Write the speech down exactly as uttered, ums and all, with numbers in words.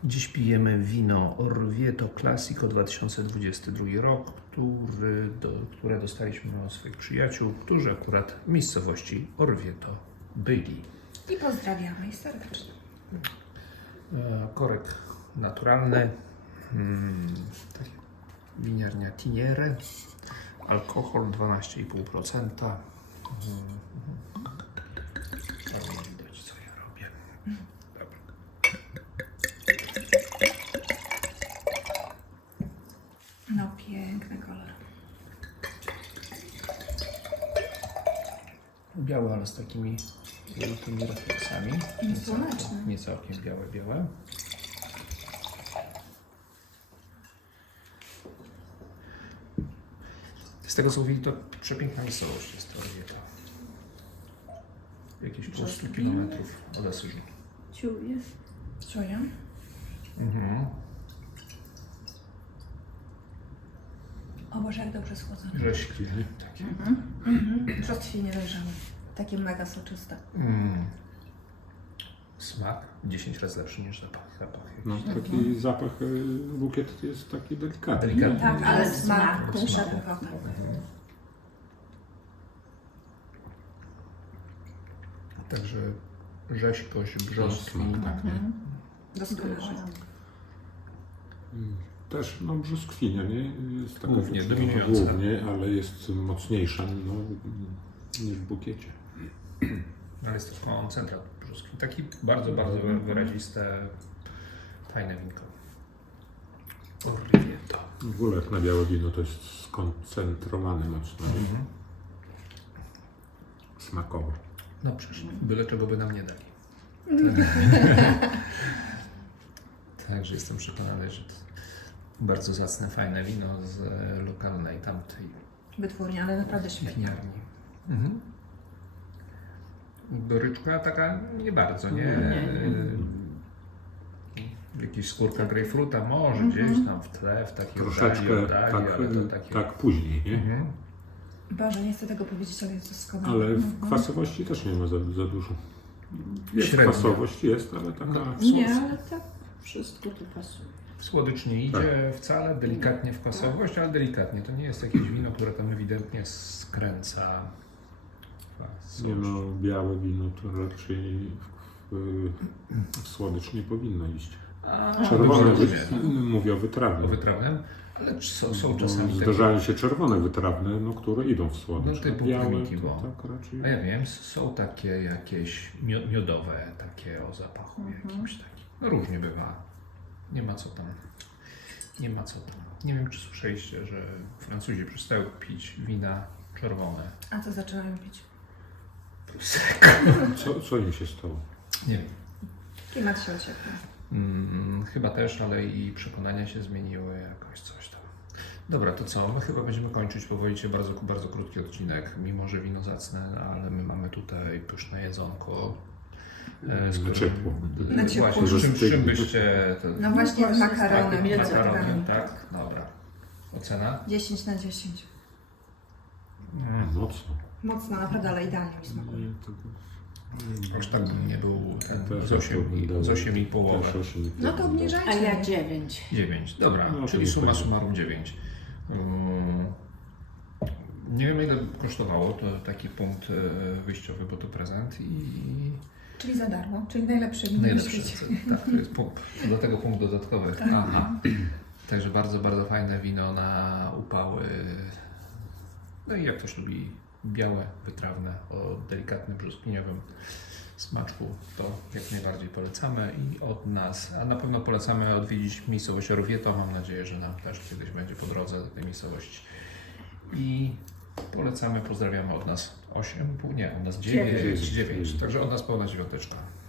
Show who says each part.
Speaker 1: Dziś pijemy wino Orvieto Classico dwa tysiące dwudziesty drugi rok, który, do, które dostaliśmy od swoich przyjaciół, którzy akurat w miejscowości Orvieto byli.
Speaker 2: I pozdrawiamy ich serdecznie.
Speaker 1: E, korek naturalny, mm, takie winiarnia Tiniere, alkohol dwanaście i pół procent. Mm, mm. Widać, co ja robię. Dobra.
Speaker 2: No piękny kolor.
Speaker 1: Białe, ale z takimi wielkimi refleksami.
Speaker 2: I
Speaker 1: Nie całkiem,
Speaker 2: słoneczne.
Speaker 1: nie całkiem białe, białe. Z tego co mówili, to przepiękna miejscowość jest to Orvieto. Jakieś około stu kilometrów od Asyżu.
Speaker 3: Czuję.
Speaker 2: Czuję.
Speaker 1: Mhm.
Speaker 2: O Boże, jak dobrze schłodzone.
Speaker 1: Rzeźki, takie.
Speaker 2: Mhm. Rzodkwinie dojrzałe. Takie mega soczyste.
Speaker 1: Mm. Smak dziesięć razy lepszy niż zapach. zapach
Speaker 4: No, taki zapach, y, bukiet jest taki delikatny.
Speaker 1: Delikatny.
Speaker 2: Tak, ale
Speaker 3: Ale
Speaker 2: smak
Speaker 3: smak
Speaker 2: pusza
Speaker 1: smaku.
Speaker 2: powrotem.
Speaker 1: Mhm. Także rzeźkość, brzoskwi.
Speaker 4: Smak,
Speaker 2: Mhm. Doskonale.
Speaker 4: Mm, Też no, brzoskwinia, nie? Jest taka
Speaker 1: Głównie,
Speaker 4: no,
Speaker 1: dominująca.
Speaker 4: Głównie, ale jest mocniejsza no, niż w bukiecie.
Speaker 1: Ale jest to koncentrat brzoskwi. Taki bardzo, bardzo wyraziste, fajne winko. Orvieto.
Speaker 4: W ogóle jak na białe wino to jest skoncentrowane mocno, nie?
Speaker 1: Mhm.
Speaker 4: Smakowo.
Speaker 1: No przecież, byle czego by nam nie dali. Także jestem przekonany, że to bardzo zacne, fajne wino z lokalnej tamtej
Speaker 2: Wytwórnia, ale naprawdę świetnie.
Speaker 1: winiarni. Mhm. Goryczka taka nie bardzo, nie?
Speaker 4: Nie,
Speaker 1: Y, Jakieś skórka grejpfruta może
Speaker 2: Mhm.
Speaker 1: gdzieś tam w tle, w takiej
Speaker 4: Troszeczkę
Speaker 1: oddali, oddali,
Speaker 4: tak,
Speaker 1: ale to takie...
Speaker 4: tak później, nie?
Speaker 1: Mhm.
Speaker 2: Boże, nie chcę tego powiedzieć, ale jest doskonale.
Speaker 4: Ale w
Speaker 2: Mhm.
Speaker 4: kwasowości też nie ma za, za dużo. Jest
Speaker 1: Średnio.
Speaker 4: kwasowość, jest, ale taka...
Speaker 1: No.
Speaker 3: Nie, ale tak wszystko tu pasuje.
Speaker 1: Słodycz nie idzie wcale, delikatnie w kwasowość, ale delikatnie. To nie jest jakieś wino, które tam ewidentnie skręca kwasowość.
Speaker 4: Nie no, białe wino to raczej w, w słodycz nie powinno iść.
Speaker 1: A,
Speaker 4: Czerwone,
Speaker 1: dobrze,
Speaker 4: wy,
Speaker 1: rozumiem.
Speaker 4: mówię o
Speaker 1: O
Speaker 4: wytrawnym.
Speaker 1: wytrawnym, ale są, są
Speaker 4: Bo
Speaker 1: czasami takie...
Speaker 4: zdarzają się czerwone wytrawne, no, które idą w słodycz.
Speaker 1: No, typu
Speaker 4: a białe
Speaker 1: kremiki,
Speaker 4: to
Speaker 1: bo-
Speaker 4: tak raczej...
Speaker 1: A ja wiem, są takie jakieś mio- miodowe, takie o zapachu
Speaker 2: Mhm.
Speaker 1: jakimś takim. No różnie bywa. Nie ma co tam. Nie ma co tam. Nie wiem, czy słyszeliście, że Francuzi przestają pić wina czerwone.
Speaker 2: A co zaczęłam pić?
Speaker 4: Co, co im się stało?
Speaker 1: Nie wiem.
Speaker 2: Klimat się ociepla.
Speaker 1: Mm, chyba też, ale i przekonania się zmieniły jakoś coś tam. Dobra, to co? My chyba będziemy kończyć powoli. Dzisiaj bardzo, bardzo krótki odcinek, mimo że wino zacne, ale my mamy tutaj pyszne jedzonko. e, z
Speaker 4: Na
Speaker 1: którym-
Speaker 4: ciepło.
Speaker 2: Na ciepło.
Speaker 1: Właśnie, z czym, z czym
Speaker 4: Stygnie.
Speaker 1: byście... To,
Speaker 2: No właśnie
Speaker 3: właśnie
Speaker 2: makaronem,
Speaker 3: tak,
Speaker 1: makaronem,
Speaker 2: makaronem.
Speaker 1: tak? Dobra. Ocena?
Speaker 2: dziesięć na dziesięć.
Speaker 1: Mm.
Speaker 4: Mocno.
Speaker 2: Mocno, naprawdę, ale idealnie mi smakuje.
Speaker 4: Nie, to-
Speaker 1: Aż tak bym nie był ten
Speaker 4: Też
Speaker 1: z osiem
Speaker 4: bym
Speaker 1: i-
Speaker 4: dał-
Speaker 1: z osiem i
Speaker 4: też
Speaker 1: połowę.
Speaker 4: osiem i
Speaker 2: No to
Speaker 4: połowę.
Speaker 2: obniżajcie.
Speaker 3: A ja dziewięć.
Speaker 1: dziewięć. Dobra,
Speaker 4: No, to
Speaker 1: czyli
Speaker 4: niech
Speaker 1: summa
Speaker 4: będzie.
Speaker 1: summarum dziewięć. Mm, Nie wiem ile kosztowało to taki punkt e, wyjściowy, bo to prezent i
Speaker 2: Czyli za darmo, czyli najlepsze wino na
Speaker 1: najlepszy.
Speaker 2: świecie.
Speaker 1: Tak, to jest punkt, do tego punkt dodatkowy. Aha. Także bardzo, bardzo fajne wino na upały. No i jak ktoś lubi białe, wytrawne, o delikatnym brzoskwiniowym smaczku, to jak najbardziej polecamy i od nas, a na pewno polecamy odwiedzić miejscowość Orvieto. Mam nadzieję, że nam też kiedyś będzie po drodze do tej miejscowości. I polecamy, pozdrawiamy od nas osiem, pół, nie, od nas dziewięć,
Speaker 4: Dziewięć.
Speaker 1: dziewięć. Także od nas pełna dziewiąteczka.